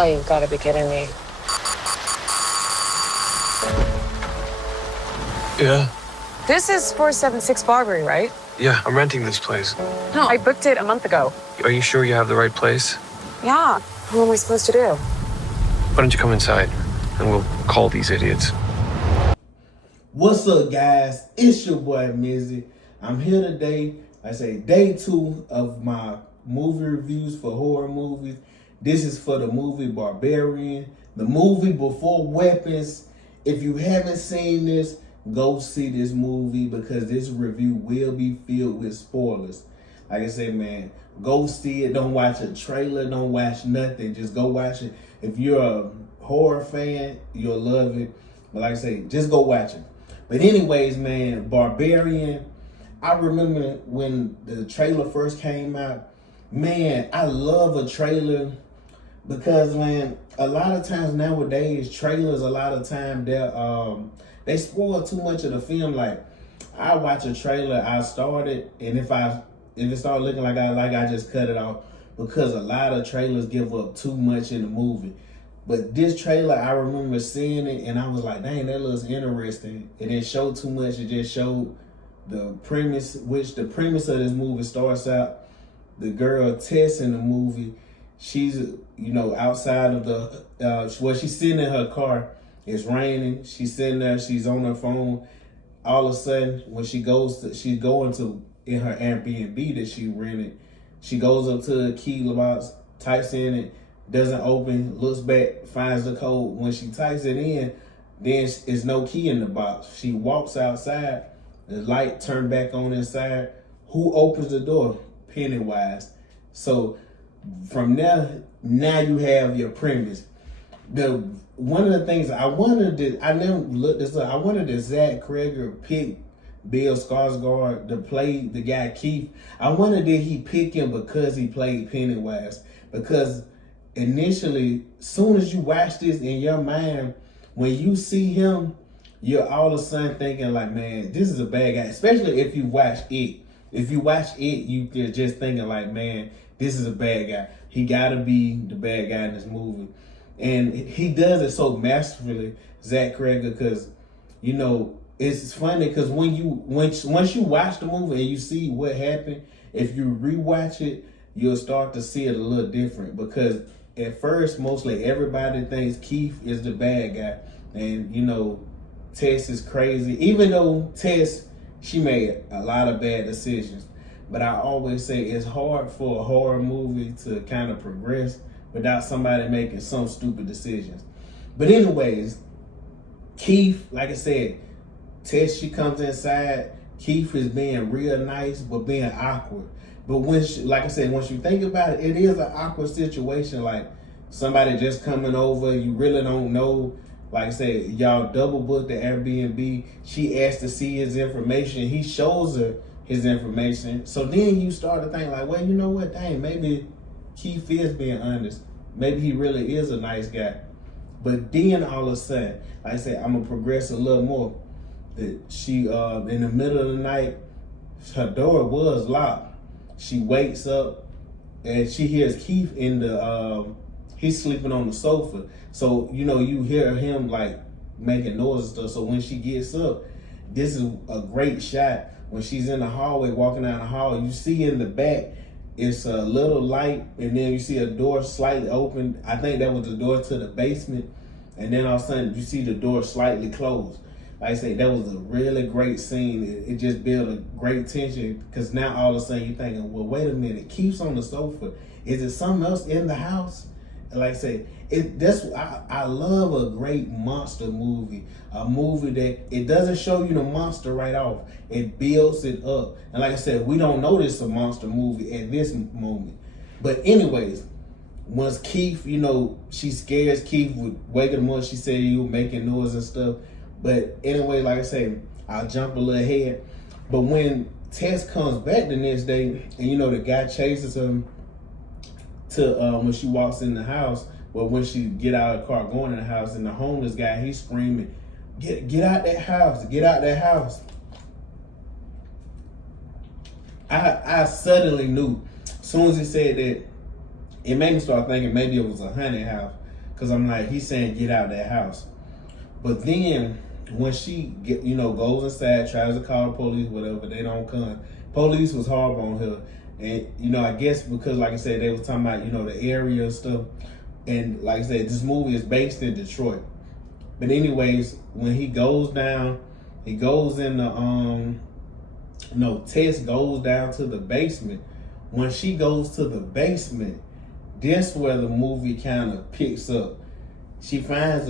Oh, you've got to be kidding me. Yeah. This is 476 Barbary, right? Yeah, I'm renting this place. No, I booked it a month ago. Are you sure you have the right place? Yeah. What am I supposed to do? Why don't you come inside and we'll call these idiots. What's up, guys? It's your boy Mizzy. I'm here today. I say day 2 of my movie reviews for horror movies. This is for the movie Barbarian, the movie before Weapons. If you haven't seen this, go see this movie because this review will be filled with spoilers. Like I said, man, go see it. Don't watch a trailer. Don't watch nothing. Just go watch it. If you're a horror fan, you'll love it. But like I say, just go watch it. But anyways, man, Barbarian, I remember when the trailer first came out, man, I love a trailer because, man, a lot of times nowadays, trailers, a lot of time, they spoil too much of the film. Like, I watch a trailer, I start it, and if it start looking like I just cut it off because a lot of trailers give up too much in the movie. But this trailer, I remember seeing it, and I was like, dang, that looks interesting. It didn't show too much. It just showed the premise, which the premise of this movie starts out, the girl Tess in the movie, she's, outside of she's sitting in her car. It's raining. She's sitting there. She's on her phone. All of a sudden, when she's going to in her Airbnb that she rented, she goes up to the key box, types in it, doesn't open, looks back, finds the code. When she types it in, then there's no key in the box. She walks outside. The light turned back on inside. Who opens the door? Pennywise. So from there, now you have your premise. One of the things I never looked this up. I wanted that Zach Cregger pick Bill Skarsgård to play the guy Keith. I wondered did he pick him because he played Pennywise? Because initially, soon as you watch this in your mind, when you see him, you're all of a sudden thinking like, man, this is a bad guy. Especially if you watch it. If you watch it, you're just thinking like, man, this is a bad guy. He gotta be the bad guy in this movie. And he does it so masterfully, Zach Cregger, because, it's funny because once you watch the movie and you see what happened, if you rewatch it, you'll start to see it a little different. Because at first, mostly everybody thinks Keith is the bad guy. And, Tess is crazy. Even though Tess, she made a lot of bad decisions. But I always say it's hard for a horror movie to kind of progress without somebody making some stupid decisions. But anyways, Keith, like I said, Tess, she comes inside. Keith is being real nice, but being awkward. But like I said, once you think about it, it is an awkward situation. Like somebody just coming over, you really don't know. Like I said, y'all double booked the Airbnb. She asked to see his information. He shows her his information. So then you start to think like, well, you know what? Dang, maybe Keith is being honest. Maybe he really is a nice guy. But then all of a sudden, like I said, I'm gonna progress a little more. That she, in the middle of the night, her door was locked. She wakes up and she hears Keith he's sleeping on the sofa. So, you hear him like making noise and stuff. So when she gets up, this is a great shot. When she's in the hallway, walking down the hall, you see in the back, it's a little light, and then you see a door slightly open. I think that was the door to the basement. And then all of a sudden, you see the door slightly closed. Like I say, that was a really great scene. It just built a great tension because now all of a sudden you're thinking, well, wait a minute, Keith's on the sofa. Is it something else in the house? And like I say, I love a great monster movie. A movie that it doesn't show you the monster right off. It builds it up. And like I said, we don't know this is a monster movie at this moment. But anyways, once Keith, she scares Keith with waking him up. She said you were making noise and stuff. But anyway, like I say, I'll jump a little ahead. But when Tess comes back the next day, and the guy chases him to when she walks in the house, well, when she get out of the car going in the house, and the homeless guy, he's screaming, get out that house, get out that house. I suddenly knew, as soon as he said that, it made me start thinking maybe it was a haunted house. Cause I'm like, he's saying get out that house. But then when she goes inside, tries to call the police, whatever, they don't come. Police was hard on her. And, I guess because, like I said, they was talking about, the area and stuff. And like I said, this movie is based in Detroit. But anyways, when he goes down, he goes in the, Tess goes down to the basement. When she goes to the basement, that's where the movie kind of picks up. She finds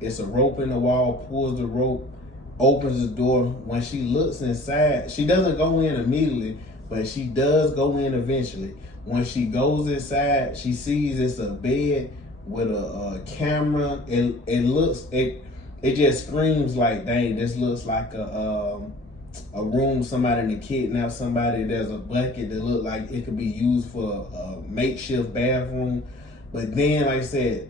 it's a rope in the wall, pulls the rope, opens the door. When she looks inside, she doesn't go in immediately, but she does go in eventually. When she goes inside, she sees it's a bed with a camera. It just screams like, dang, this looks like a room somebody to kidnap somebody. There's a bucket that look like it could be used for a makeshift bathroom. But then, like I said,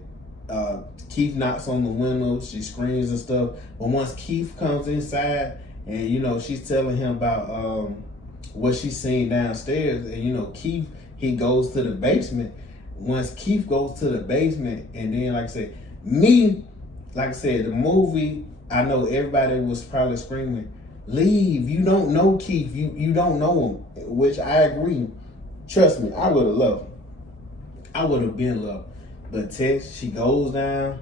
Keith knocks on the window, she screams and stuff. But once Keith comes inside and, she's telling him about what she's seen downstairs, and, Keith, he goes to the basement. Once Keith goes to the basement, and then, like I said, the movie, I know everybody was probably screaming, leave, you don't know Keith, you don't know him, which I agree. Trust me, I would have loved him. I would have been loved. But Tess, she goes down,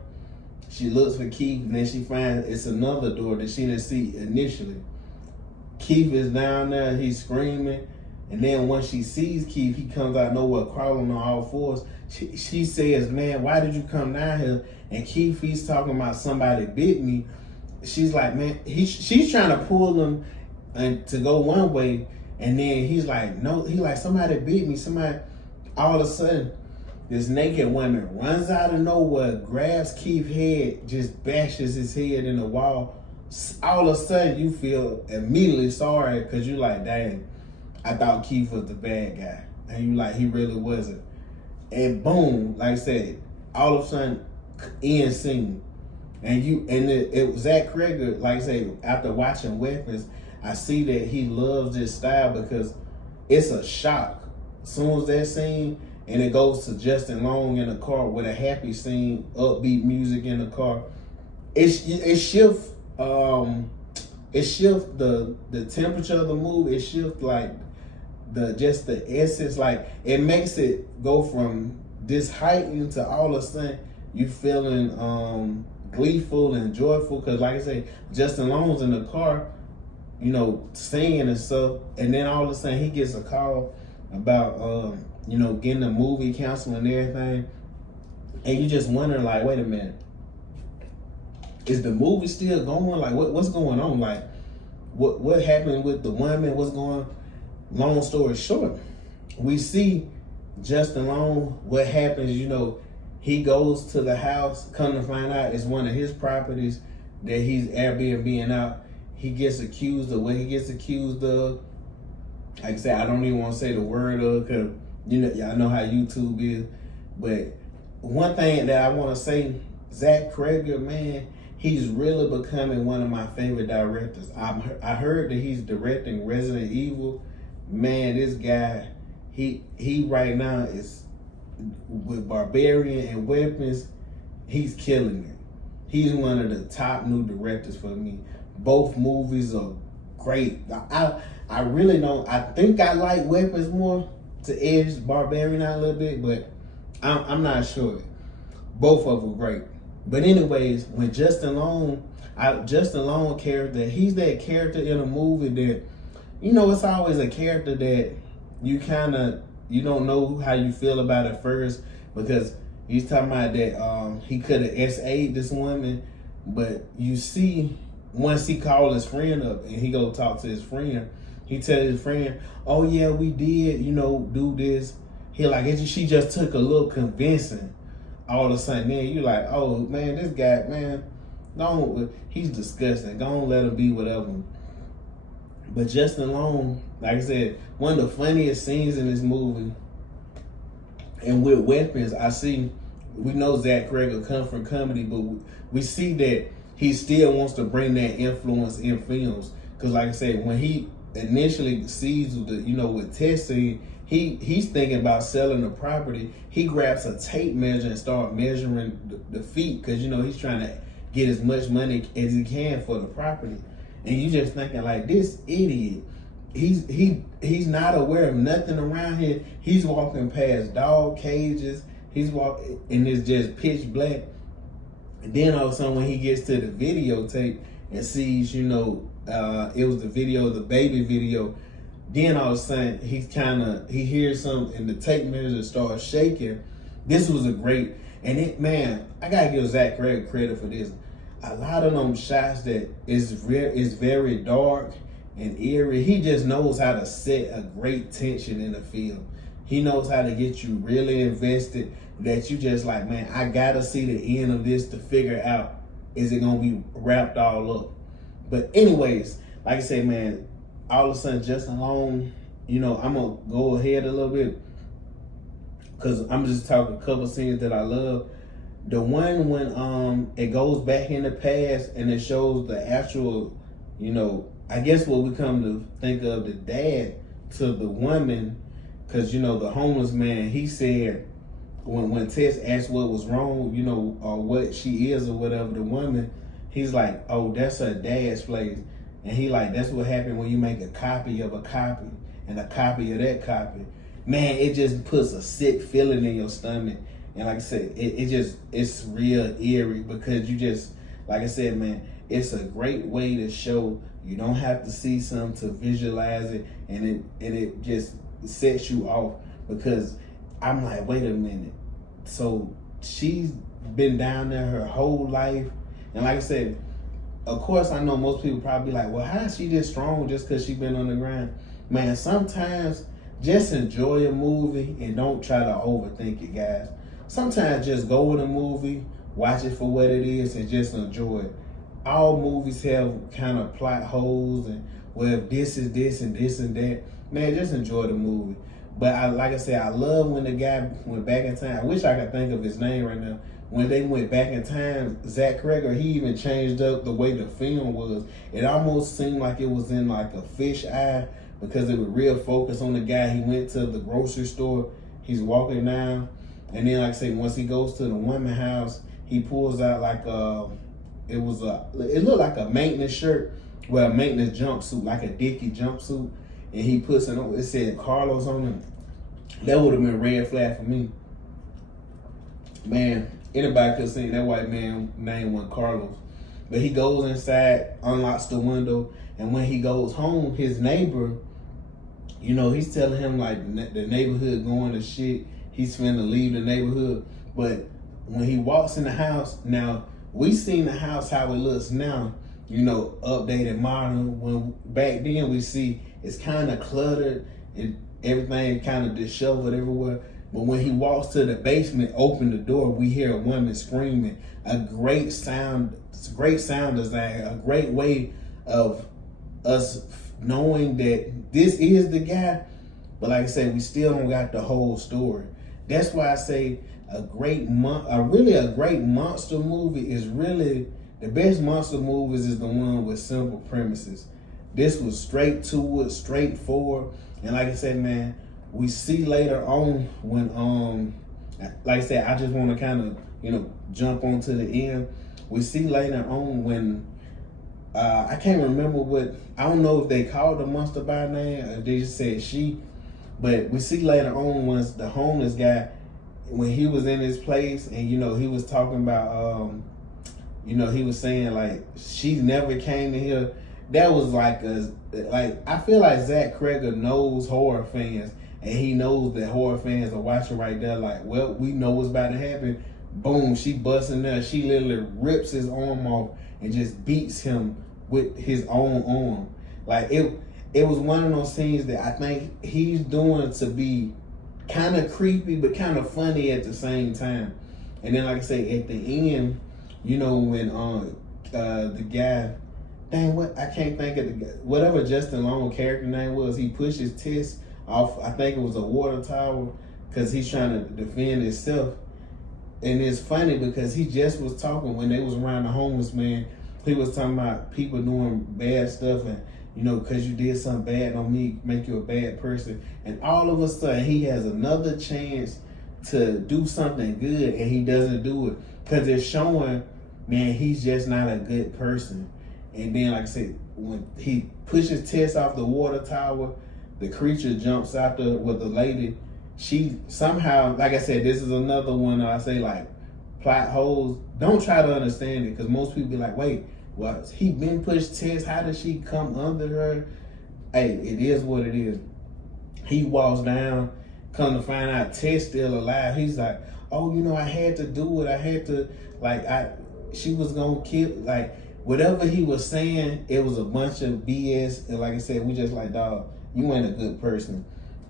she looks for Keith, and then she finds it's another door that she didn't see initially. Keith is down there, he's screaming, and then once she sees Keith, he comes out of nowhere crawling on all fours. She says, man, why did you come down here? And Keith, he's talking about somebody bit me. She's like, man, she's trying to pull him and to go one way, and then he's like, no, somebody bit me, somebody. All of a sudden, this naked woman runs out of nowhere, grabs Keith's head, just bashes his head in the wall. All of a sudden, you feel immediately sorry because you like, dang, I thought Keith was the bad guy. And you like, he really wasn't. And boom, like I said, all of a sudden, end scene. And it was Zach Cregger, like I say, after watching Weapons, I see that he loves this style because it's a shock. As soon as that scene, and it goes to Justin Long in the car with a happy scene, upbeat music in the car. It shifts the temperature of the movie. It shifts like the essence. Like it makes it go from this heightened to all of a sudden you feeling gleeful and joyful. Cause like I say, Justin Long's in the car, singing and stuff, and then all of a sudden he gets a call about getting a movie counseling and everything. And you just wonder, like, wait a minute, is the movie still going? Like, what's going on? Like, what happened with the woman? What's going on? Long story short, we see Justin Long, what happens, he goes to the house, come to find out it's one of his properties that he's Airbnb out. He gets accused of what he gets accused of. Like I said, I don't even want to say the word of, because y'all know how YouTube is. But one thing that I want to say, Zach Cregger, man, he's really becoming one of my favorite directors. I heard that he's directing Resident Evil. Man, this guy, he right now is with Barbarian and Weapons, he's killing it. He's one of the top new directors for me. Both movies are great. I really don't. I think I like Weapons more to edge Barbarian out a little bit, but I'm not sure. Both of them great. But anyways, when Justin Long character, he's that character in a movie that, it's always a character that you don't know how you feel about it first, because he's talking about that he could have S.A.'d this woman, but you see, once he called his friend up and he go talk to his friend, he tell his friend, oh yeah, we did, do this. He like, she just took a little convincing. All of a sudden, then you like, oh man, this guy, man, he's disgusting. Don't let him be whatever. But Justin Long, like I said, one of the funniest scenes in this movie. And with Weapons, we know Zach Cregger come from comedy, but we see that he still wants to bring that influence in films. Because like I said, when he initially sees the, with testing, he's thinking about selling the property. He grabs a tape measure and start measuring the feet because he's trying to get as much money as he can for the property. And you just thinking like, this idiot, he's not aware of nothing around here. He's walking past dog cages. He's walking and it's just pitch black. And then all of a sudden when he gets to the videotape and sees, it was the video, the baby video. Then all of a sudden he hears something and the tape measure starts shaking. This was a great, and I gotta give Zach credit for this. A lot of them shots that is very dark and eerie. He just knows how to set a great tension in the film. He knows how to get you really invested that you just like, man, I gotta see the end of this to figure out, is it gonna be wrapped all up? But anyways, like I say, man, all of a sudden, just alone, I'm gonna go ahead a little bit because I'm just talking a couple scenes that I love. The one when it goes back in the past and it shows the actual, I guess what we come to think of the dad to the woman, because the homeless man, he said when Tess asked what was wrong, or what she is or whatever, the woman, he's like, oh, that's her dad's place. And he like, that's what happened when you make a copy of a copy and a copy of that copy. Man, it just puts a sick feeling in your stomach. And like I said, it's real eerie because you just, like I said, man, it's a great way to show you don't have to see something to visualize it, and it just sets you off because I'm like, wait a minute. So she's been down there her whole life. And like I said, of course, I know most people probably like, well, how is she this strong just because she's been on the ground? Man, sometimes just enjoy a movie and don't try to overthink it, guys. Sometimes just go with a movie, watch it for what it is, and just enjoy it. All movies have kind of plot holes and, well, if this is this and this and that, man, just enjoy the movie. But like I said, I love when the guy went back in time. I wish I could think of his name right now. When they went back in time, Zach Kreger, he even changed up the way the film was. It almost seemed like it was in like a fish eye because it was real focused on the guy. He went to the grocery store, he's walking down, and then like I said, once he goes to the women's house, he pulls out like it looked like a maintenance shirt with a maintenance jumpsuit, like a Dickie jumpsuit, and he puts it said Carlos on it. That would have been a red flag for me. Man, anybody could have seen that white man name was Carlos. But he goes inside, unlocks the window, and when he goes home, his neighbor, he's telling him like the neighborhood going to shit. He's finna leave the neighborhood. But when he walks in the house, now we seen the house how it looks now, updated, modern. When back then we see it's kind of cluttered and everything kind of disheveled everywhere. But when he walks to the basement, open the door, we hear a woman screaming. A great sound design, a great way of us knowing that this is the guy. But like I said, we still don't got the whole story. That's why I say a great monster movie is really, the best monster movies is the one with simple premises. This was straight to it, straightforward. And like I said, man, we see later on when, like I said, I just want to kind of, jump onto the end. We see later on when, I can't remember I don't know if they called the monster by name or they just said she, but we see later on once the homeless guy, when he was in his place and, he was talking about, he was saying like, she never came in here. That was like I feel like Zach Kreger knows horror fans. And he knows that horror fans are watching right there like, well, we know what's about to happen. Boom, she busts in there. She literally rips his arm off and just beats him with his own arm. Like, it was one of those scenes that I think he's doing to be kind of creepy but kind of funny at the same time. And then, like I say, at the end, when the guy, I can't think of the guy, whatever Justin Long character name was, he pushes Tess off, I think it was a water tower, because he's trying to defend himself. And it's funny because he just was talking when they was around the homeless man. He was talking about people doing bad stuff and, you know, because you did something bad don't make you a bad person. And all of a sudden, he has another chance to do something good, and he doesn't do it because it's showing, man, he's just not a good person. And then, like I said, when he pushes Tess off the water tower, the creature jumps out with the lady. She somehow, like I said, this is another one I say, like, plot holes. Don't try to understand it, because most people be like, wait, well, he been pushed Tess. How did she come under her? Hey, it is what it is. He walks down, come to find out Tess still alive. He's like, oh, you know, I had to do it. I had to, like, she was gonna kill, like, whatever he was saying, it was a bunch of BS. And like I said, we just like, dog, you ain't a good person.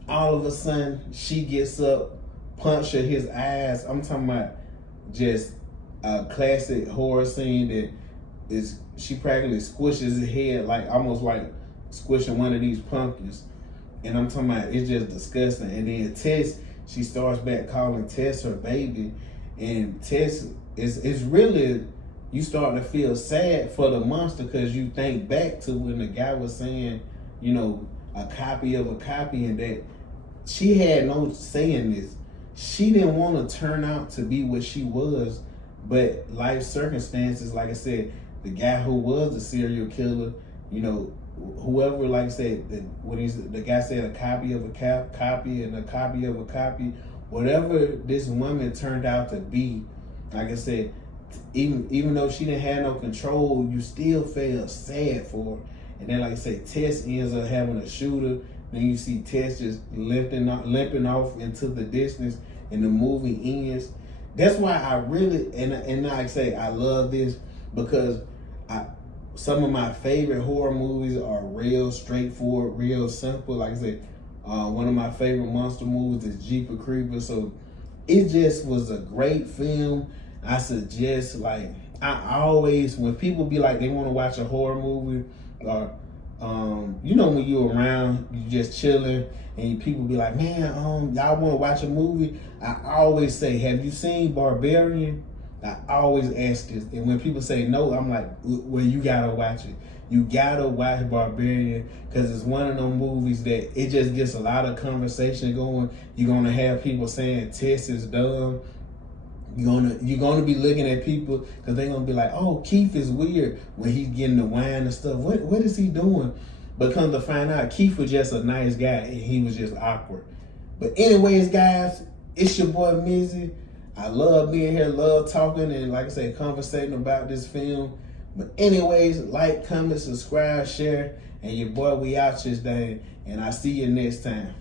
All of a sudden, she gets up, puncture his eyes. I'm talking about just a classic horror scene that is, she practically squishes his head, like almost like squishing one of these pumpkins. And I'm talking about, it's just disgusting. And then Tess, she starts back calling Tess her baby. And Tess is really, you start to feel sad for the monster, because you think back to when the guy was saying, you know, a copy of a copy, and that she had no say in this. She didn't want to turn out to be what she was, but life circumstances, like I said, the guy who was the serial killer, you know, whoever, like I said, the guy said a copy of a copy and a copy of a copy, whatever this woman turned out to be, like I said, even though she didn't have no control, you still felt sad for her. And then, like I said, Tess ends up having a shooter. Then you see Tess just limping off into the distance, and the movie ends. That's why I really, and like I say, I love this, because some of my favorite horror movies are real straightforward, real simple. Like I said, one of my favorite monster movies is Jeepers Creepers. So it just was a great film. I suggest, like, I always, when people be like, they want to watch a horror movie, or you know, when you're around, you just chilling, and people be like, man, y'all want to watch a movie? I always say, have you seen Barbarian? I always ask this, and when people say no, I'm like, well, you gotta watch it. You gotta watch Barbarian, because it's one of them movies that it just gets a lot of conversation going. You're gonna have people saying Tess is dumb. You're gonna be looking at people, because they're gonna be like, oh, Keith is weird when he's getting the wine and stuff. What is he doing? But come to find out, Keith was just a nice guy, and he was just awkward. But anyways, guys, it's your boy Mizzy. I love being here, love talking, and like I say, conversating about this film. But anyways, like, comment, subscribe, share, and your boy, we out this day, and I'll see you next time.